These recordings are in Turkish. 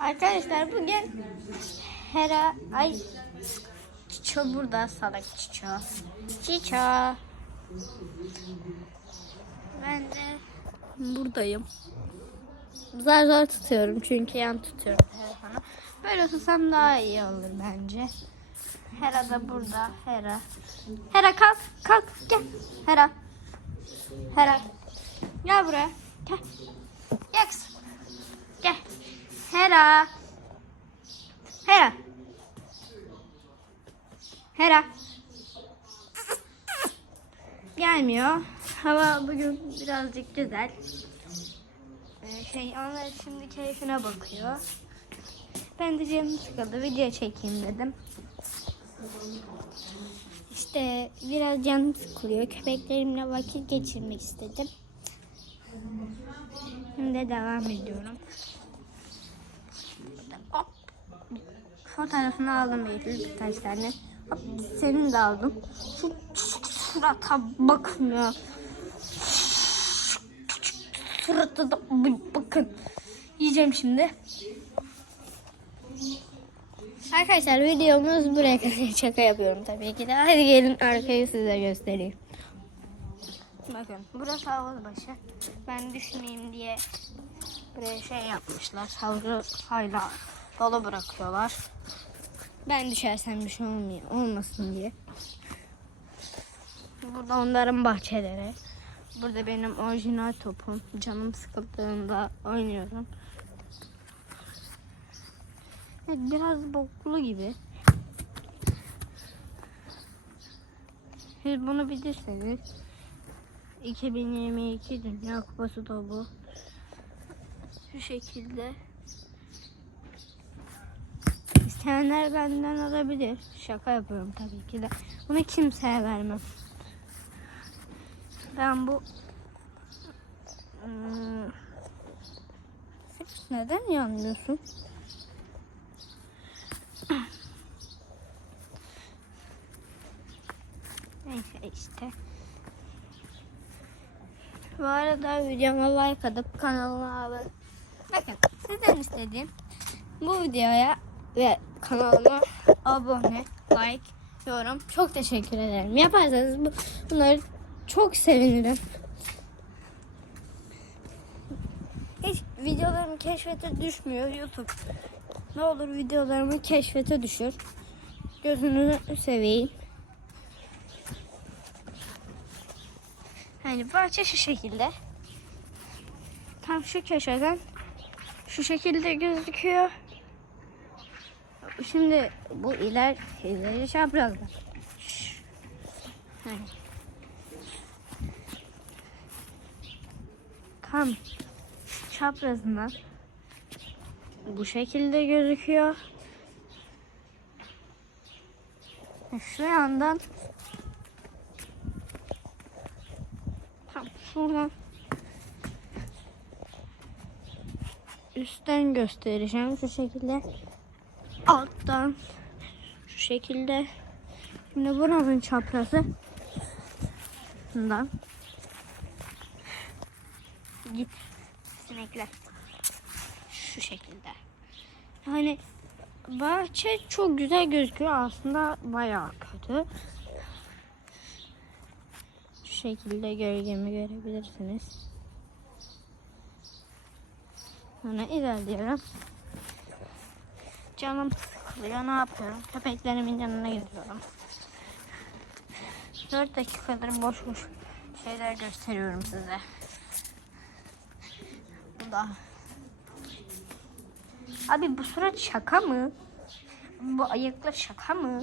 Arkadaşlar bugün Hera ay Çiço burada salak Çiço. Çiço. Ben de buradayım. Zar zor tutuyorum çünkü yan tutuyorum telefonu. Böyle tutsam daha iyi olur bence. Hera da burada. Hera. Hera kalk kalk gel. Hera. Hera. Gel buraya. Gel. Gel. Hera. Hera. Hera. Gelmiyor. Hava bugün birazcık güzel. Ee, şey onlar şimdi keyfine bakıyor. Ben de canım sıkıldı. Video çekeyim dedim. İşte biraz canım sıkılıyor. Köpeklerimle vakit geçirmek istedim. Şimdi devam ediyorum. Hop. Fotoğrafını aldım Eylül birkaç tane. Hop, senin de aldım. Şu küçük surata bakın ya. Surata da bakın. Yiyeceğim şimdi. Arkadaşlar videomuz buraya kadar şaka yapıyorum tabii ki de. Hadi gelin arkayı size göstereyim. Bakın burası havuz başı. Ben düşmeyeyim diye buraya şey yapmışlar. Havuzu hala dolu bırakıyorlar. Ben düşersem bir şey olmuyor, olmasın diye. Burada onların bahçeleri. Burada benim orijinal topum. Canım sıkıldığında oynuyorum. Evet, biraz boklu gibi. Siz bunu bilirseniz 2022 Dünya Kupası da bu. Şu şekilde. İsteyenler benden alabilir. Şaka yapıyorum tabii ki de. Bunu kimseye vermem. Ben bu Hmm. neden yanmıyorsun? Neyse işte. Bu arada videoma like atıp kanalıma abone. Bakın sizden istediğim bu videoya ve kanalıma abone, like, yorum çok teşekkür ederim. Yaparsanız bu, bunları çok sevinirim. Hiç videolarım keşfete düşmüyor YouTube. Ne olur videolarımı keşfete düşür. Gözünü seveyim. Hani bahçe şu şekilde. Tam şu köşeden şu şekilde gözüküyor. Şimdi bu iler ileri çaprazda. Şş. Hani. Tam çaprazından bu şekilde gözüküyor. Şu yandan tam şuradan üstten göstereceğim şu şekilde alttan şu şekilde. Şimdi buranın çaprazı bundan git. Sinekler. Şu şekilde. Yani bahçe çok güzel gözüküyor. Aslında bayağı kötü. Şu şekilde gölgemi görebilirsiniz. Sonra ilerliyorum. Canım sıkılıyor. Ne yapıyorum? Köpeklerimin yanına gidiyorum. 4 dakikadır boş boş şeyler gösteriyorum size. Bu da. Abi bu surat şaka mı? Bu ayaklar şaka mı?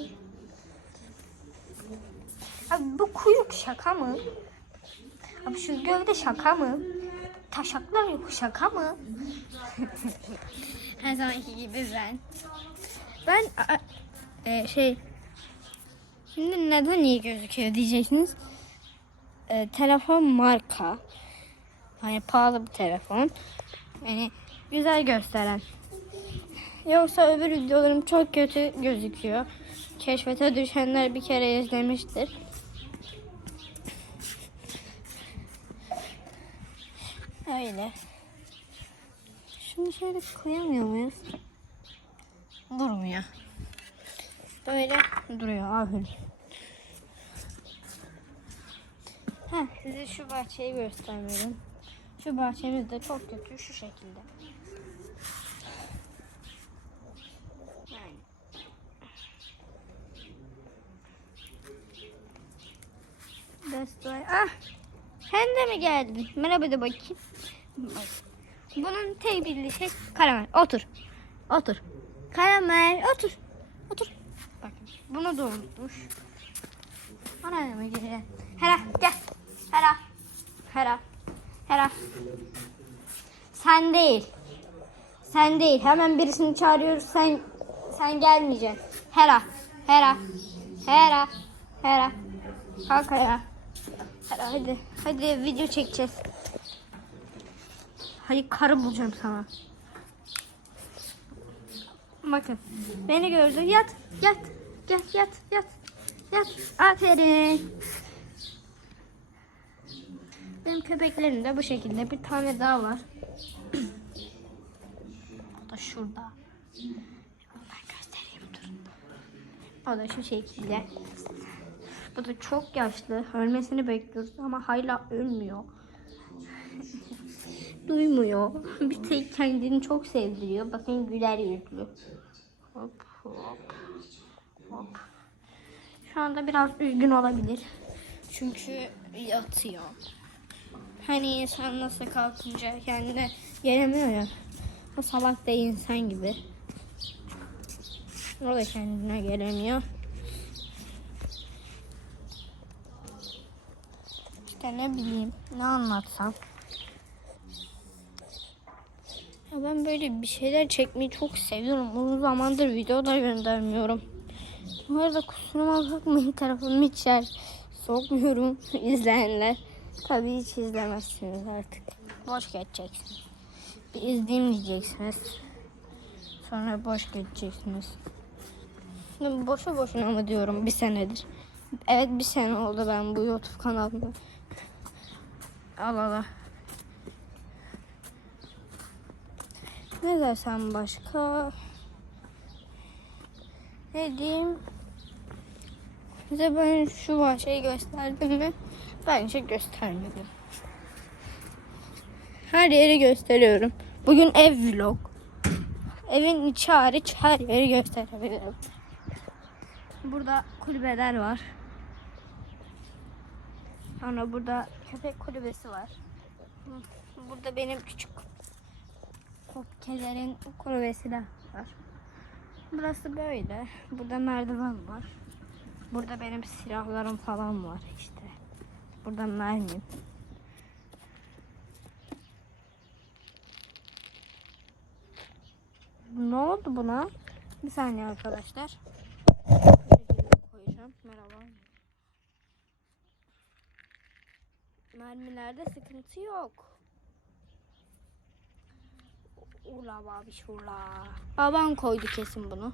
Abi bu kuyruk şaka mı? Abi şu gövde şaka mı? Taşaklar yok şaka mı? Her zamanki gibi ben. Ben e, şey şimdi neden iyi gözüküyor diyeceksiniz. E, telefon marka. Hani pahalı bir telefon. Yani güzel gösteren. Yoksa öbür videolarım çok kötü gözüküyor. Keşfete düşenler bir kere izlemiştir. Öyle. Şunu şöyle koyamıyor muyuz? Durmuyor. Böyle duruyor ahül. Ha, size şu bahçeyi göstermiyorum. Şu bahçemiz de çok kötü şu şekilde. Yani. Destroy. Ah! Sen de mi geldin? Merhaba de bakayım. Bunun tek bildiği şey karamel. Otur. Otur. Karamel. Otur. Otur. Bak. Bunu da unutmuş. Mı geliyor? Hera gel. Hera. Hera. Hera. Sen değil. Sen değil. Hemen birisini çağırıyoruz. Sen sen gelmeyeceksin. Hera. Hera. Hera. Hera. Kalk Hera. Hera hadi. Hadi video çekeceğiz. Hadi karı bulacağım sana. Bakın. Beni gördü. Yat. Yat. Gel yat. Yat. Yat. Aferin. Benim köpeklerim de bu şekilde. Bir tane daha var. o da şurada. Ben göstereyim durun. O da şu şekilde. Bu da çok yaşlı. Ölmesini bekliyoruz ama hala ölmüyor. Duymuyor. Bir tek kendini çok sevdiriyor. Bakın güler yüzlü. Hop hop. Hop. Şu anda biraz üzgün olabilir. Çünkü yatıyor. Hani insan nasıl kalkınca kendine gelemiyor ya. O salak da insan gibi. O da kendine gelemiyor. İşte ne bileyim ne anlatsam. Ya ben böyle bir şeyler çekmeyi çok seviyorum. Uzun zamandır video da göndermiyorum. Bu arada kusuruma bakmayın hiç yer sokmuyorum izleyenler. Tabii hiç izlemezsiniz artık. Boş geçeceksiniz. Bir izleyeyim diyeceksiniz. Sonra boş geçeceksiniz. Şimdi boşu boşuna mı diyorum bir senedir. Evet bir sene oldu ben bu YouTube kanalımda. Al al Ne desem başka? Ne diyeyim? Size ben şu bahçeyi gösterdim mi? Bence göstermedim. Her yeri gösteriyorum. Bugün ev vlog. Evin içi hariç her yeri gösterebilirim. Burada kulübeler var. Sonra burada köpek kulübesi var. Burada benim küçük kopkelerin kulübesi de var. Burası böyle. Burada merdiven var. Burada benim silahlarım falan var işte. Burada mermim. Ne oldu buna? Bir saniye arkadaşlar. Koyacağım. Merhaba. Mermilerde sıkıntı yok. Ula babiş ula. Babam koydu kesin bunu.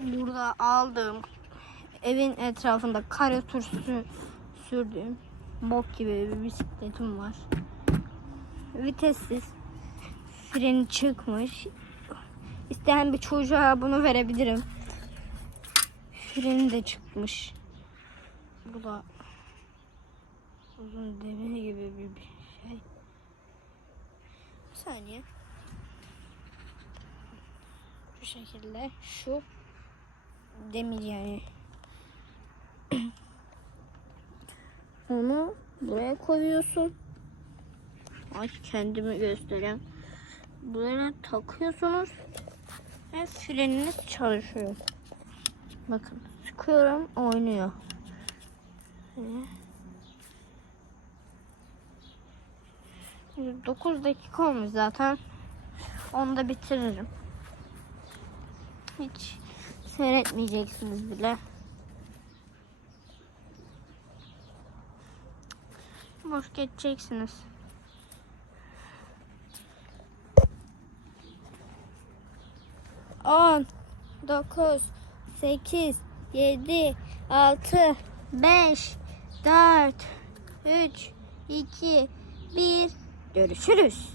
Burada aldığım evin etrafında kare tur sü- sürdüğüm bok gibi bir bisikletim var. Vitessiz. Freni çıkmış. İsteyen bir çocuğa bunu verebilirim. Freni de çıkmış. Bu da uzun demir gibi bir, şey. Bir saniye. Şu şekilde şu demir yani. Onu buraya koyuyorsun. Ay kendimi göstereyim. Buraya takıyorsunuz ve freniniz çalışıyor. Bakın sıkıyorum oynuyor. Ee, 9 dakika olmuş zaten. Onu da bitiririm. Hiç seyretmeyeceksiniz bile. Boş geçeceksiniz. On, dokuz, sekiz, yedi, altı, beş, dört, üç, 2, 1. Görüşürüz.